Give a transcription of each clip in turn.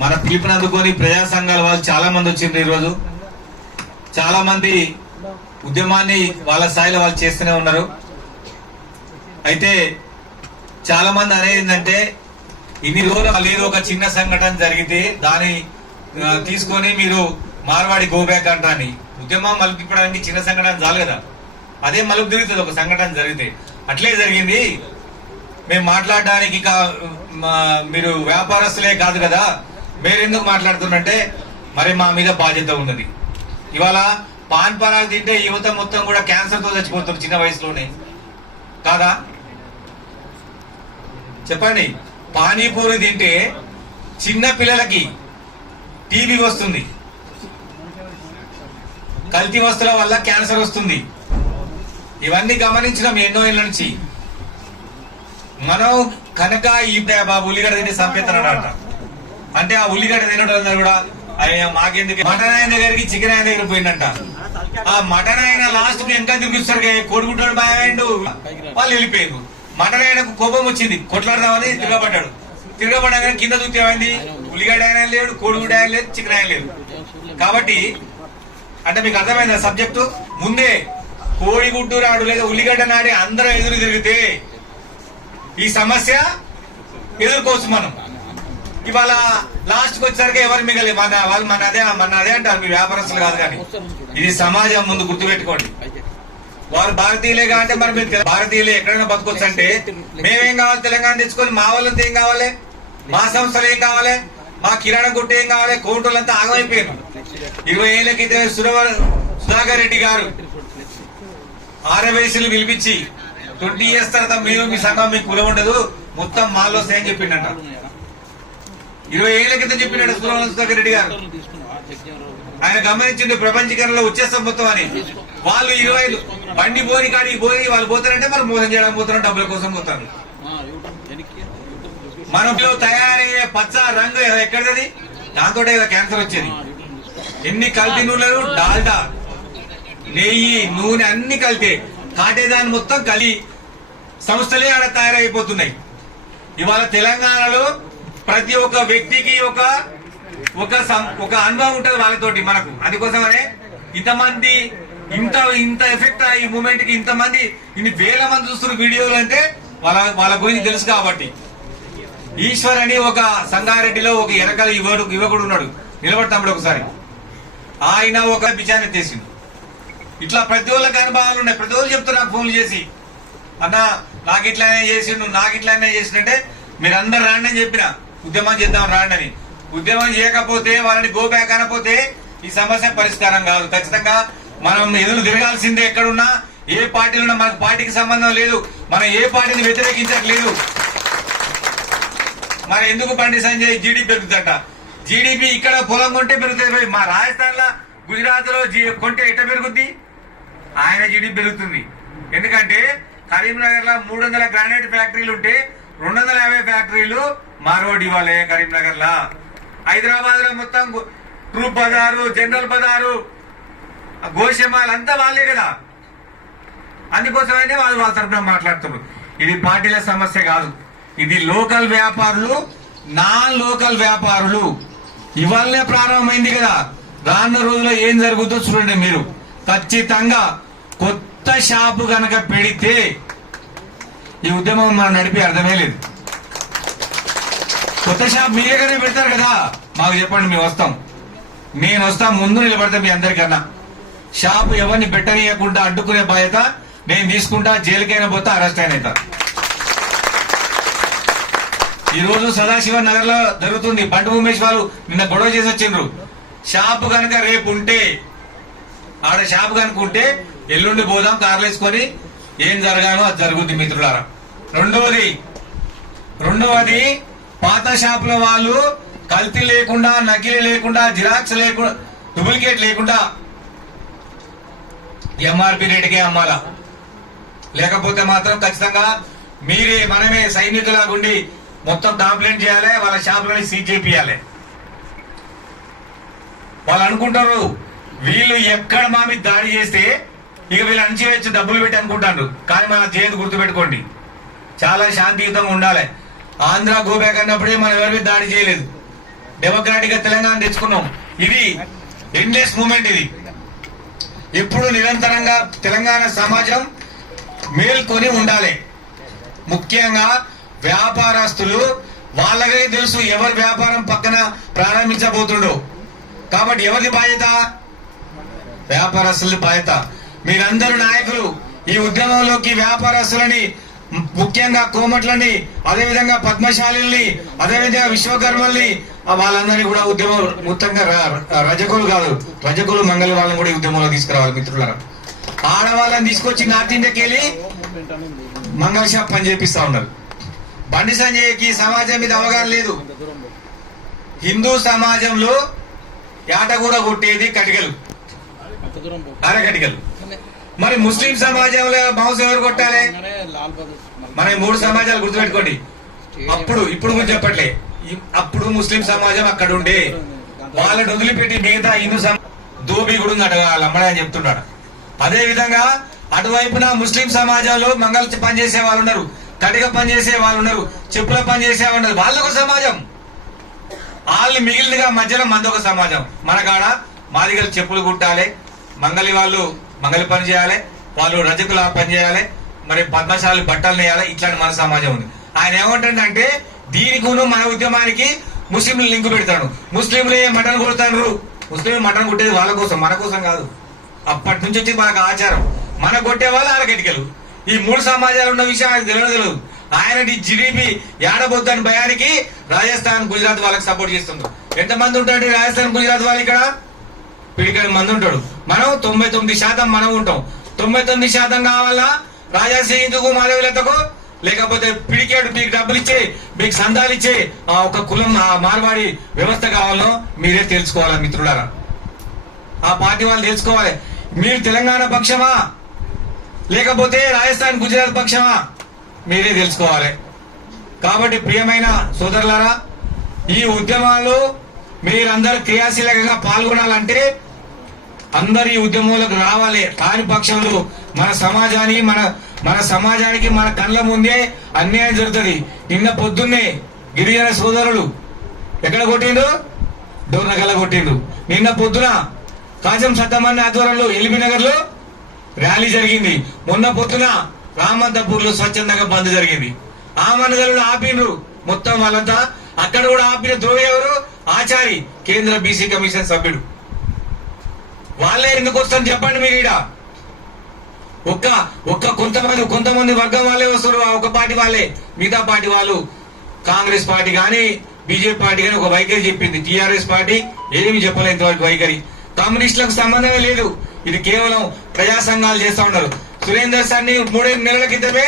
మన పిలుపుని అందుకొని ప్రజా సంఘాల వాళ్ళు చాలా మంది వచ్చిండ్రు ఈరోజు. చాలా మంది ఉద్యమాన్ని వాళ్ళ స్థాయిలో వాళ్ళు చేస్తూనే ఉన్నారు. అయితే చాలా మంది అనేది ఏంటంటే ఇన్ని రోజులు లేదు ఒక చిన్న సంఘటన జరిగితే దాన్ని తీసుకొని మీరు మార్వాడి గోబ్యాక్ అంటాని ఉద్యమం మలుపుకోవడానికి చిన్న సంఘటన చాలు కదా. అదే మలుపు తిరుగుతుంది ఒక సంఘటన జరిగితే. అట్లే జరిగింది. మేము మాట్లాడడానికి ఇక మా- మీరు వ్యాపారస్తులే కాదు కదా. మీరు ఎందుకు మాట్లాడుతున్నట్టే మరి మా మీద బాధ్యత ఉన్నది. ఇవాళ పాన్ పరాగ్ తింటే యువత మొత్తం కూడా క్యాన్సర్తో చచ్చిపోతారు చిన్న వయసులోనే. కాదా? చెప్పండి. పానీపూరి తింటే చిన్న పిల్లలకి టీబీ వస్తుంది. కల్తీ వస్తువుల వల్ల క్యాన్సర్ వస్తుంది. ఇవన్నీ గమనించినాం ఎన్నో ఏళ్ళ నుంచి. మనం కనుక ఈ బాబు ఉల్లిగడ్డ తిని సంపేతనట అంటే ఆ ఉల్లిగడ్డ తినడం కూడా అయ్యా మాకెందుకు? మటన్ ఆయన దగ్గరికి చికెన్ ఆయన దగ్గర పోయిందంట ఆ మటన్ ఆయన లాస్ట్కి ఇంకా తిరిగిస్తారు కొడుకుంటాడు బాయండు వాళ్ళు వెళ్ళిపోయారు మటన్ ఆయనకు కోపం వచ్చింది. కొట్లాడదామని తిరగబడ్డాడు. తిరగబడ్డా కింద చూస్తే ఉల్లిగడ్డ ఆయన లేడు కోడిగుడ్డ ఆయన లేదు చికెన్ ఆయన లేదు. కాబట్టి అంటే మీకు అర్థమైందా సబ్జెక్టు? ముందే కోడిగుడ్డు రాడు లేదా ఉల్లిగడ్డ నాడి అందరూ ఎదురు తిరిగితే ఈ సమస్య ఎదుర్కోవచ్చు మనం. ఇవాళ లాస్ట్కి వచ్చేసరికి ఎవరు మిగలి? మన వాళ్ళు మన అదే మన అదే అంటారు. మీ వ్యాపారస్తులు కాదు కానీ. ఇది సమాజం ముందు గుర్తుపెట్టుకోండి. వారు భారతీయులే అంటే మరి మీరు భారతీయులే ఎక్కడైనా బతకొచ్చు అంటే మేమేం కావాలి? తెలంగాణ తెచ్చుకొని మా వాళ్ళంతా ఏం కావాలి? మా సంస్థలు ఏం కావాలి? మా కిరాణా కొట్టు ఏం కావాలి? కోటలంతా ఆగమైపోయారు ఇరవై ఏళ్ళ క్రితం సురవ సుధాకర్ రెడ్డి గారు ఆరవయసులు పిలిపించి ట్వంటీ ఇయర్స్ తర్వాత మేము మీ సంఘం మీకు కులం ఉండదు. మొత్తం మాలో సేమ్ చెప్పిండట. ఇరవై ఏళ్ళ క్రితం చెప్పినాడు సురవ రెడ్డి గారు. ఆయన గమనించిండు ప్రపంచీకరణలో వచ్చేస్తాం మొత్తం అని. వాళ్ళు ఇరవై బండి పోని కాడికి పోయి వాళ్ళు పోతారంటే మనం మోసం చేయడం పోతారు డబ్బుల కోసం పోతారు. మనలో తయారయ్యే పచ్చ రంగు ఎక్కడది దాంతో క్యాన్సర్ వచ్చేది. ఎన్ని కల్తీ నూనెలు? డాల్డా నెయ్యి నూనె అన్ని కలితే కాటేదాన్ని మొత్తం కలి సంస్థలే ఆడ తయారైపోతున్నాయి. ఇవాళ తెలంగాణలో ప్రతి ఒక్క వ్యక్తికి ఒక ఒక సం- ఒక అనుభవం ఉంటుంది వాళ్ళతోటి మనకు. అందుకోసమనే ఇంతమంది ఇంత ఇంత ఎఫెక్ట్ ఈ మూమెంట్కి ఇంతమంది ఇన్ని వేల మంది చూస్తున్న వీడియోలు అంటే వాళ్ళ వాళ్ళ గురించి తెలుసు కాబట్టి. ఈశ్వర్ అని ఒక సంగారెడ్డిలో ఒక ఎరకల యువడు యువకుడు ఉన్నాడు. నిలబడతాడు ఒకసారి. ఆయన ఒక బిచాన్ని తీసిండు. ఇట్లా ప్రతి ఒళ్ళకి అనుభవాలు ఉన్నాయి. ప్రతి వాళ్ళు చెప్తున్నారు ఫోన్లు చేసి. అన్న నాకు ఇట్లానే చేసిండు నాకు ఇట్లానే చేసిండంటే మీరందరు రాండి అని చెప్పిన. ఉద్యమం చేద్దాం రాండి అని ఉద్యమం చేయకపోతే వాళ్ళని గో బ్యాక్ అనకపోతే ఈ సమస్య పరిష్కారం కాదు. ఖచ్చితంగా మనం ఎదురు తిరగాల్సిందే ఎక్కడున్నా. ఏ పార్టీలు ఉన్నా మనకు పార్టీకి సంబంధం లేదు. మనం ఏ పార్టీని వ్యతిరేకించట్లేదు. మరి ఎందుకు బండి సంజయ్ జీడీపీ పెరుగుతుందట? జీడీపీ ఇక్కడ పొలం కొంటే పెరుగుతుంది. మా రాజస్థాన్లో గుజరాత్లో జీ- కొంటే ఎట్ట పెరుగుద్ది? ఆయన జీడీపీ పెరుగుతుంది. ఎందుకంటే కరీంనగర్లో మూడు వందల గ్రానైట్ ఫ్యాక్టరీలు ఉంటే రెండు వందల యాభై ఫ్యాక్టరీలు మార్వాడి ఇవ్వాలి కరీంనగర్ లా హైదరాబాద్లో మొత్తం ట్రూప్ బజారు జనరల్ బజారు గోషమాల్ అంతా వాళ్ళే కదా. అందుకోసమైతే వాళ్ళు వాళ్ళ తరఫున మాట్లాడుతున్నారు. ఇది పార్టీల సమస్య కాదు. ఇది లోకల్ వ్యాపారులు నాన్ లోకల్ వ్యాపారులు. ఇవాళనే ప్రారంభమైంది కదా. రానున్న రోజుల్లో ఏం జరుగుతుందో చూడండి మీరు. ఖచ్చితంగా కొత్త షాపు గనక పెడితే ఈ ఉద్యమం మనం నడిపి అర్థమే లేదు. కొత్త షాప్ మీరేగానే పెడతారు కదా? మాకు చెప్పండి మేము వస్తాం. మేము వస్తాం ముందు నిలబడతాం మీ అందరికన్నా. షాపు ఎవరిని పెట్టనీయకుండా అడ్డుకునే బాధ్యత నేను తీసుకుంటా జైలుకైనా పోతా అరెస్ట్ అయిన ఈరోజు ఈ రోజు సదాశివ నగర్లో జరుగుతుంది. బండి ఉమేష్ వాళ్ళు నిన్న గొడవ చేసి వచ్చిండ్రు. షాపు కనుక రేపు ఉంటే ఆడ షాపు కనుక ఉంటే ఎల్లుండి పోదాం కార్లు వేసుకొని. ఏం జరగానో అది జరుగుద్ది మిత్రులారా. రెండవది రెండవది పాత షాపుల వాళ్ళు కల్తీ లేకుండా నకిలీ లేకుండా జిరాక్స్ లేకుండా డూప్లికేట్ లేకుండా ఎంఆర్పి రేటుకే అమ్మాలా? లేకపోతే మాత్రం ఖచ్చితంగా మీరే మనమే సైనికులాగా ఉండి మొత్తం కంప్లైంట్ చేయాలి వాళ్ళ షాపులని సీజ్ చేయాలి వాళ్ళు అనుకుంటారు వీళ్ళు ఎక్కడ మా మీద దాడి చేస్తే ఇక వీళ్ళు అణచివేయచ్చు డబ్బులు పెట్టి అనుకుంటారు కానీ మన జయంతి గుర్తుపెట్టుకోండి. చాలా శాంతియుతంగా ఉండాలి. ఆంధ్ర గోబ్యాక్ అన్నప్పుడే మనం ఎవరి దాడి చేయలేదు. డెమోక్రాటిక్గా తెలంగాణ తెచ్చుకున్నాం. ఇది ఎండ్లెస్ మూమెంట్ ఇది. ఎప్పుడు నిరంతరంగా తెలంగాణ సమాజం మేల్కొని ఉండాలి. ముఖ్యంగా వ్యాపారస్తులు వాళ్ళకే తెలుసు ఎవరి వ్యాపారం పక్కన ప్రారంభించబోతుండో. కాబట్టి ఎవరిది బాధ్యత? వ్యాపారస్తుల బాధ్యత. మీరందరూ నాయకులు ఈ ఉద్యమంలోకి వ్యాపారస్తులని ముఖ్యంగా కోమట్లని అదేవిధంగా పద్మశాలిని అదేవిధంగా విశ్వకర్మల్ని వాళ్ళందరినీ కూడా ఉద్యమం మొత్తంగా రజకులు కాదు రజకులు మంగళ వాళ్ళని కూడా ఉద్యమంలో తీసుకురావాలి మిత్రులారా. ఆడవాళ్ళని తీసుకొచ్చి నార్త్ ఇండియాకి వెళ్ళి మంగళ షాప్ పని చేపిస్తా ఉన్నారు. బండి సంజయ్కి సమాజం మీద అవగాహన లేదు. హిందూ సమాజంలో యాటగూర కొట్టేది కటికలు. అరకటికలు మరి ముస్లిం సమాజంలో మౌస్ ఎవరు కొట్టాలి? మన మూడు సమాజాలు గుర్తుపెట్టుకోండి. అప్పుడు ఇప్పుడు గురించి చెప్పట్లే. అప్పుడు ముస్లిం సమాజం అక్కడ ఉండే. వాళ్ళని వదిలిపెట్టి మిగతా హిందూ దోబి కూడా ఉంది అటు అమ్మడే అని చెప్తున్నాడు. అదే విధంగా అటువైపున ముస్లిం సమాజంలో మంగళ పని చేసే వాళ్ళు ఉన్నారు. కటిక పని చేసే వాళ్ళు ఉన్నారు. చెప్పుల పని చేసే వాళ్ళు ఉన్నారు. వాళ్ళొక సమాజం. వాళ్ళు మిగిలినగా మధ్యలో మందొక సమాజం. మన కాడ మా దగ్గర చెప్పులు కుట్టాలి. మంగళి వాళ్ళు మంగళ పని చేయాలి వాళ్ళు రజకుల పని చేయాలి మరి పద్మశాలి బట్టలు నేయాలి ఇట్లాంటి మన సమాజం ఉంది. ఆయన ఏమంటాడంటే దీనికును మన ఉద్యమానికి ముస్లింలు లింక్ పెడతాడు. ముస్లింలు ఏ మటన్ కొడతారు ముస్లింలు మటన్ కొట్టేది వాళ్ళ కోసం మన కోసం కాదు. అప్పటి నుంచి వచ్చి మనకు ఆచారం. మన కొట్టే వాళ్ళు ఆరగటికలు ఈ మూడు సమాజాలు ఉన్న విషయం ఆయన తెలియదు తెలియదు. ఆయన జిడిపి ఏడబోద్దని భయానికి రాజస్థాన్ గుజరాత్ వాళ్ళకి సపోర్ట్ చేస్తుంది ఎంతమంది ఉంటాడు రాజస్థాన్ గుజరాత్ వాళ్ళు ఇక్కడ? పిడికడి మంది ఉంటాడు. మనం తొంభై తొమ్మిది శాతం మనం ఉంటాం. తొంభై తొమ్మిది శాతం కావాలా? రాజాసింగుకు మాధవీలతకు? లేకపోతే పిడికేడు మీకు డబ్బులు ఇచ్చే మీకు సందాలు ఇచ్చే ఆ ఒక కులం ఆ మార్వాడి వ్యవస్థ కావాలో మీరే తెలుసుకోవాలా మిత్రులారా? ఆ పార్టీ వాళ్ళు తెలుసుకోవాలి. మీరు తెలంగాణ పక్షమా? లేకపోతే రాజస్థాన్ గుజరాత్ పక్షమా? మీరే తెలుసుకోవాలి. కాబట్టి ప్రియమైన సోదరులారా ఈ ఉద్యమాలు మీరందరూ క్రియాశీలకంగా పాల్గొనాలంటే అందరు ఈ ఉద్యమంలోకి రావాలి. కాని పక్షంలో మన సమాజానికి మన మన సమాజానికి మన కళ్ళ ముందే అన్యాయం జరుగుతుంది. నిన్న పొద్దున్నే గిరిజన సోదరులు ఎక్కడ కొట్టిండు డోర్నగల్ల కొట్టిండు నిన్న పొద్దున కాజం సత్తమన్న ఆధ్వర్యంలో ఎల్బీ నగర్లో ర్యాలీ జరిగింది. మొన్న పొద్దున రామంతపూర్లో స్వచ్ఛందంగా బంద్ జరిగింది. ఆ మనగలు ఆపిండ్రు మొత్తం వాళ్ళంతా. అక్కడ కూడా ఆపిన ద్రోహి ఎవరు? ఆచారి కేంద్ర బీసీ కమిషన్ సభ్యుడు. వాళ్ళే ఎందుకు వస్తారు చెప్పండి మీరు ఇక్కడ ఒక్క ఒక్క కొంతమంది కొంతమంది వర్గం వాళ్ళే వస్తారు ఒక పార్టీ వాళ్ళే. మిగతా పార్టీ వాళ్ళు కాంగ్రెస్ పార్టీ కానీ బీజేపీ పార్టీ కానీ ఒక వైఖరి చెప్పింది. టీఆర్ఎస్ పార్టీ ఏమి చెప్పలేదు ఇంతవరకు వైఖరి. కమ్యూనిస్టులకు సంబంధమే లేదు. ఇది కేవలం ప్రజా సంఘాలు చేస్తా ఉన్నారు. సురేందర్ సార్ని మూడేడు నెలల క్రితమే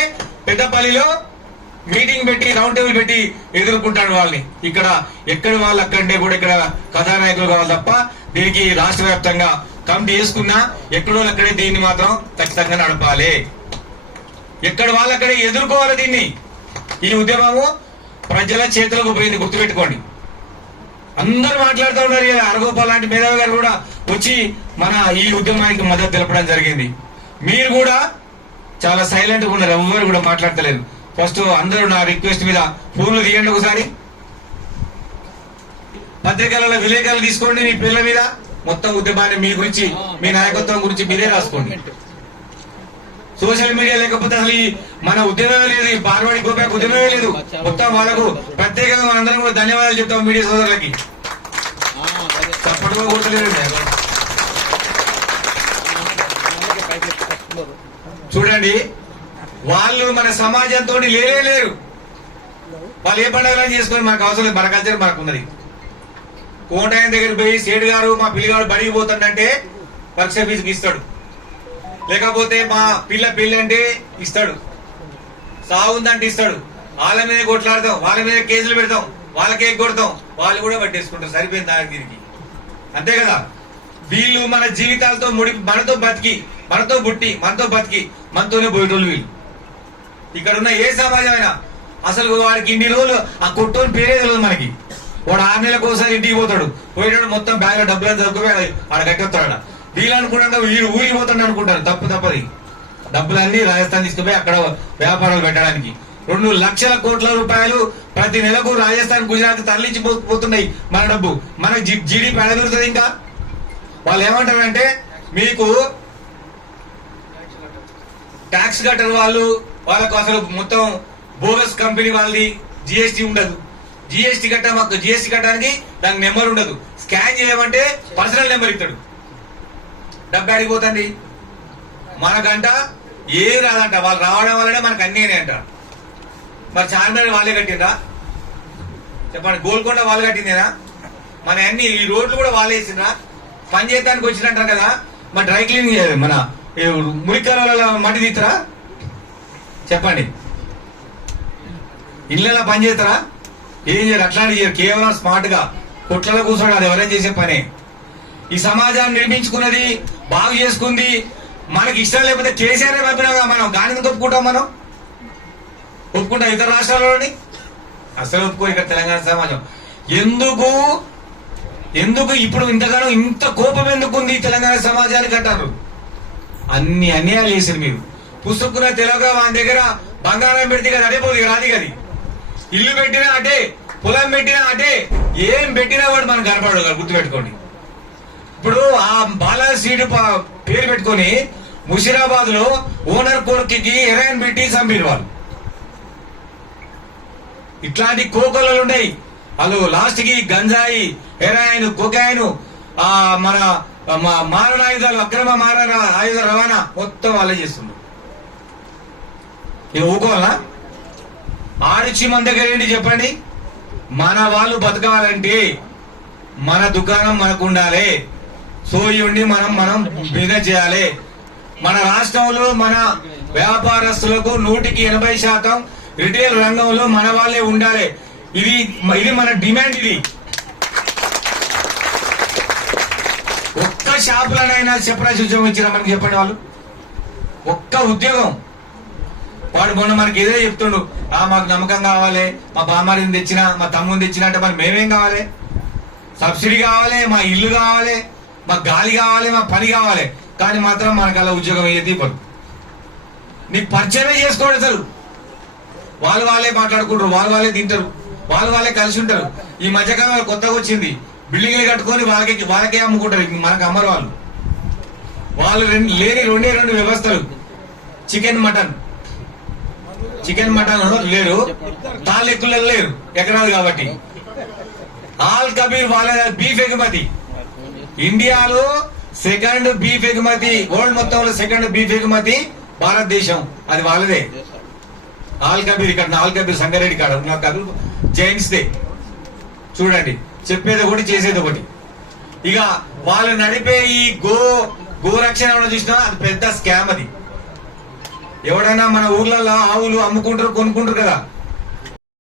పెద్దపల్లిలో మీటింగ్ పెట్టి రౌండ్ టేబుల్ పెట్టి ఎదుర్కొంటాడు వాళ్ళని. ఇక్కడ ఎక్కడ వాళ్ళు అక్కడే కూడా ఇక్కడ కథానాయకులు కావాలి తప్ప దీనికి రాష్ట్ర వ్యాప్తంగా కమిటీ వేసుకున్నా ఎక్కడో అక్కడే దీన్ని మాత్రం ఖచ్చితంగా నడపాలి. ఎక్కడ వాళ్ళు అక్కడే ఎదుర్కోవాలి దీన్ని. ఈ ఉద్యమము ప్రజల చేతులకు పోయింది గుర్తుపెట్టుకోండి. అందరూ మాట్లాడుతూ ఉన్నారు ఇలా. అరగోపాల్ లాంటి మేధావి గారు కూడా వచ్చి మన ఈ ఉద్యమానికి మద్దతు తెలపడం జరిగింది. మీరు కూడా చాలా సైలెంట్గా ఉన్నారు. ఎవరు కూడా మాట్లాడతలేరు ఫస్ట్ అందరూ నా రిక్వెస్ట్ మీద ఫోన్లు తీయండి ఒకసారి. పత్రికలలో విలేకరులు తీసుకోండి మీ పిల్లల మీద. మొత్తం ఉద్యమాన్ని మీ గురించి మీ నాయకత్వం గురించి మీరే రాసుకోండి. సోషల్ మీడియా లేకపోతే అసలు మన ఉద్యమమే లేదు ఈ బార్వాడి గోపాక్ ఉద్యమమే లేదు. మొత్తం వాళ్ళకు ప్రత్యేకంగా మనందరం కూడా ధన్యవాదాలు చెప్తాం మీడియా సోదరులకి. ఆ, అదే. చూడండి వాళ్ళు మన సమాజంతో లేరే లేరు. వాళ్ళు ఏ పండుగలను చేసుకొని మనకు అవసరం లేదు మన కల్చర్ మనకు ఉన్నది. కోటాయన దగ్గర పోయి సేడు గారు మా పిల్లగాడు బడికి పోతాడంటే పరీక్ష ఫీజుకి ఇస్తాడు. లేకపోతే మా పిల్ల పెళ్ళి అంటే ఇస్తాడు సాగుందంటే ఇస్తాడు. వాళ్ళ మీద కొట్లాడతాం వాళ్ళ మీద కేసులు పెడతాం వాళ్ళకే కొడతాం వాళ్ళు కూడా పట్టేసుకుంటారు. సరిపోయింది దానికి? అంతే కదా? వీళ్ళు మన జీవితాలతో ముడి మనతో బతికి మనతో పుట్టి మనతో బతికి మనతోనే పోయేటోళ్ళు వీళ్ళు. ఇక్కడ ఉన్న ఏ సమాజమైనా అసలు వాడికి ఇన్ని రోజులు ఆ కొట్టోని పేరే తెలియదు మనకి. వాడు ఆరు నెలలకు ఒకసారి ఇంటికి పోతాడు. పోయేటప్పుడు మొత్తం బ్యాగ్లో డబ్బులు చదువుకుపోయి ఆడ కట్టొస్తాడు వీళ్ళు అనుకున్నాక వీడు ఊరికి పోతాడు అనుకుంటారు తప్పు తప్పది. డబ్బులన్నీ రాజస్థాన్ తీసుకుపోయి అక్కడ వ్యాపారాలు పెట్టడానికి. రెండు లక్షల కోట్ల రూపాయలు ప్రతి నెలకు రాజస్థాన్ గుజరాత్ తరలించి పో- పోతున్నాయి మన డబ్బు. మన జీడీపీ పెరుగుతుంది ఇంకా? వాళ్ళు ఏమంటారంటే మీకు ట్యాక్స్ కట్టరు వాళ్ళు వాళ్ళకు అసలు మొత్తం బోగస్ కంపెనీ వాళ్ళది జిఎస్టీ ఉండదు. జిఎస్టీ కట్ట మాకు జిఎస్టీ కట్టడానికి దానికి నెంబర్ ఉండదు. స్కాన్ చేయమంటే పర్సనల్ నెంబర్ ఇస్తాడు. డబ్బు అడిగిపోతుంది మనకంట? ఏం రాదంట. వాళ్ళు రావడం వల్లనే మనకు అన్నీ అంట. మరి చార్మినార్ వాళ్ళే కట్టిండ్రా? చెప్పండి. గోల్కొండ వాళ్ళు కట్టిందేనా? మన అన్ని ఈ రోడ్లు కూడా వాళ్ళే వేసిండ్రా? పని చేయడానికి వచ్చినట్టారు కదా? మరి డ్రై క్లీనింగ్ చేయాలి మన మురికాల మట్టి తీస్తారా? చెప్పండి. ఇళ్ళలో పని చేస్తారా? ఏం చేయరు అట్లా చేయరు కేవలం స్మార్ట్గా. కొట్లలో కూర్చోడు అది ఎవరైనా చేసే పనే. ఈ సమాజాన్ని నిర్మించుకున్నది బాగు చేసుకుంది మనకి ఇష్టం లేకపోతే కేసీఆర్ పంపినాగా మనం దానిని ఒప్పుకుంటాం మనం. ఒప్పుకుంటాం ఇతర రాష్ట్రాల్లోని? అసలు ఒప్పుకో ఇక్కడ తెలంగాణ సమాజం. ఎందుకు? ఎందుకు ఇప్పుడు ఇంతగానో ఇంత కోపం ఎందుకు ఉంది తెలంగాణ సమాజానికి అంటారు? అన్ని అన్యాయాలు చేశారు మీరు. పుస్తకున్న తెలుగుగా మన దగ్గర బంగారం పెడితే కదా అదే పోదు రాది ఇల్లు పెట్టినా అటే పొలం పెట్టినా అటే ఏం పెట్టినా వాడు మనం కనపడదు కదా, గుర్తుపెట్టుకోండి. ఇప్పుడు ఆ బాలా సీటు పేరు పెట్టుకొని ముషిరాబాద్లో ఓనర్ కొడుకుకి ఎరైన్ పెట్టి చంపిన వాళ్ళు. ఇట్లాంటి కోకలు ఉన్నాయి వాళ్ళు లాస్ట్కి గంజాయి హెరాయిన్ కొకాయిన్ ఆ మన మా- మారణ ఆయుధాలు అక్రమ మారణ ఆయుధ రవాణా మొత్తం వాళ్ళే చేస్తుండ్రు ఇది ఊకోవాలా? ఆడిచి మన దగ్గర ఏంటి చెప్పండి? మన వాళ్ళు బతకాలంటే మన దుకాణం మనకు ఉండాలి. సోయి ఉండి మనం మనం బిజినెస్ చేయాలి. మన రాష్ట్రంలో మన వ్యాపారస్తులకు నూటికి ఎనభై శాతం రిటైల్ రంగంలో మన వాళ్ళే ఉండాలి. ఇది ఇది మన డిమాండ్ ఇది. ఒక్క షాపులనైనా చెప్పరాసి ఉద్యోగం ఇచ్చారా మనకి చెప్పండి వాళ్ళు. ఒక్క ఉద్యోగం. వాడు మొన్న మనకి ఏదో చెప్తుండు. ఆ మాకు నమ్మకం కావాలి. మా బామ్మారిని తెచ్చిన మా తమ్ముని తెచ్చిన అంటే మరి మేమేం కావాలి? సబ్సిడీ కావాలి మా ఇల్లు కావాలి మా గాలి కావాలి మా పని కావాలి. కానీ మాత్రం మనకు అలా ఉద్యోగం ఏది ఇప్పుడు నీకు పరిచయమే చేసుకోండి అసలు. వాళ్ళు వాళ్ళే మాట్లాడుకుంటారు వాళ్ళు వాళ్ళే తింటారు వాళ్ళు వాళ్ళే కలిసి ఉంటారు. ఈ మధ్యకాలం కొత్తగా వచ్చింది. బిల్డింగ్లు కట్టుకొని వాళ్ళకి వాళ్ళకే అమ్ముకుంటారు. మనకు అమ్మరు వాళ్ళు. వాళ్ళు రెండు లేని రెండే రెండు వ్యవస్థలు. Chicken mutton. చికెన్ మటన్ లేరు. తాలెక్కులలో లేరు. ఎకరాలు కాబట్టి. ఆల్ కబీర్ వాళ్ళ బీఫ్ ఎగుమతి. ఇండియాలో సెకండ్ బీఫ్ ఎగుమతి వరల్డ్ మొత్తంలో సెకండ్ బీఫ్ ఎగుమతి భారతదేశం. అది వాళ్ళదే. ఆల్ కబీర్ ఇక్కడ ఆల్ కబీర్ సంగారెడ్డి కాడ. ఉన్న కబీర్ జైన్స్ దే చూడండి. చెప్పేది ఒకటి చేసేది ఒకటి. ఇక వాళ్ళు నడిపే ఈ గో గోరక్షణ చూసినా అది పెద్ద స్కామ్ అది. ఎవడైనా మన ఊర్లలో ఆవులు అమ్ముకుంటారు కొనుక్కుంటారు కదా.